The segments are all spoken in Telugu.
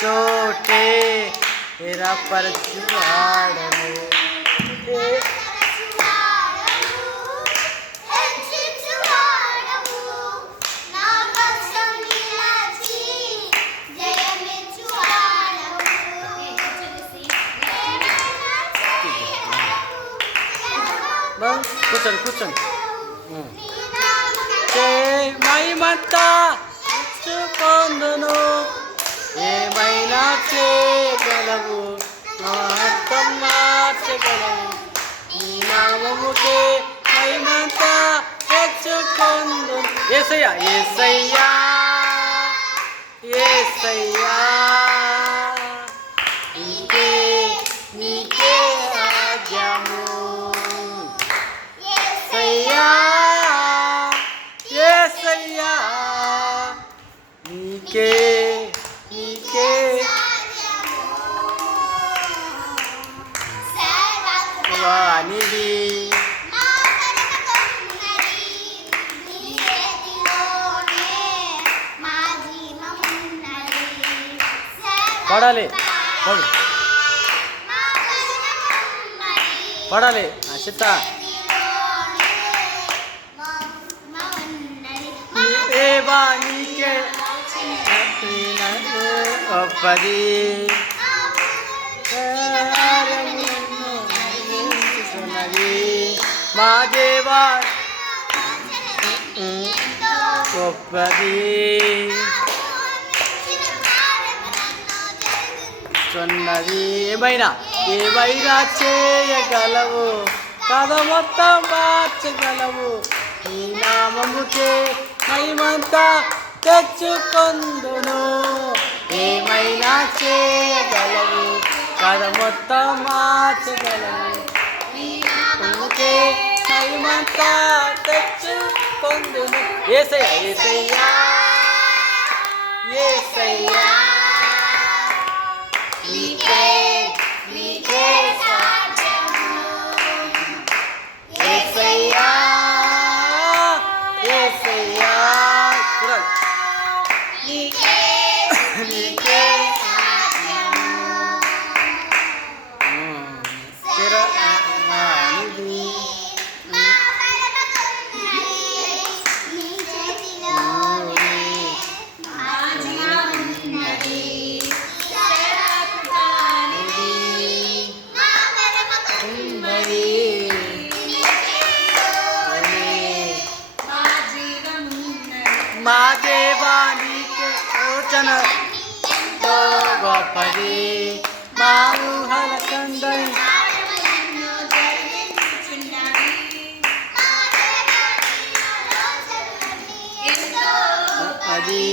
చోటే స్థిరపరచువాడవు. కూర్చోండి కూర్చోండి. మహిమంతా ఇచ్చుకొందును, ఏమైనా చేయగలవు, మహత్వం మార్చగలవు. నీ నామముకే మహిమంతా తెచ్చుకొందును. యేసయ్యా యేసయ్యా యేసయ్యా, నీకే నీకే రాజ్యము. యేసయ్యా యేసయ్యా, నీకే నీకే వానిది. పడాలి పడాలి అచిత. దేవా నీకే గొప్పది, మా దేవా గొప్పది. చున్నది ఏమైనా ఏమైనా చేయగలవు, కథ మొత్తం మార్చగలవు. ఈ నామముకే మహిమంతా తెచ్చుకొందును, ఏమైనా చేయగలవు, కథ మొత్తం మార్చగలవు. నామముకే మహిమంతా తెచ్చుకొందును. యేసయ్యా యేసయ్యా యేసయ్యా, నీకే నీకే సాధ్యము. యేసయ్యా యేసయ్యా, నీకే నీకే సాధ్యము. స్థిరమైనది మా దేవానికి యోచన గొప్పది, మా ఊహల కందని అది.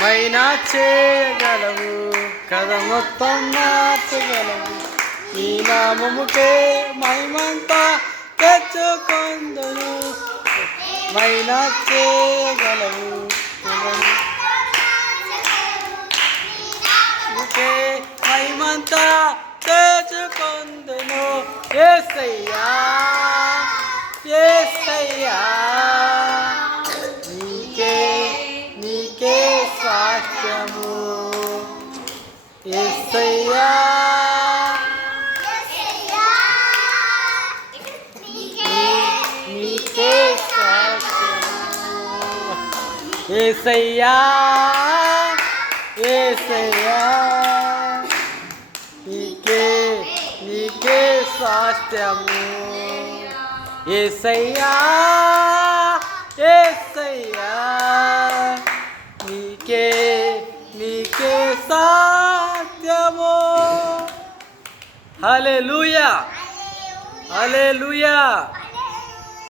మైనా చేయగలవు, కథ మొత్తం మార్చగలవు. ఈ నామముకే మహిమంతా తెచ్చుకొందును, మైనా చేయగలవు, ముకే మహిమంతా తెచ్చుకొందును. యేసయ్యా యేసయ్యా, నీకే నీకే స్వాస్థ్యము. యేసయ్యా యేసయ్యా యేసయ్యా, నీకే నీకే స్వాస్థ్యము. యేసయ్యా యేసయ్యా, నీకే నీకే స్వాస్థ్యము. హల్లెలూయా హల్లెలూయా.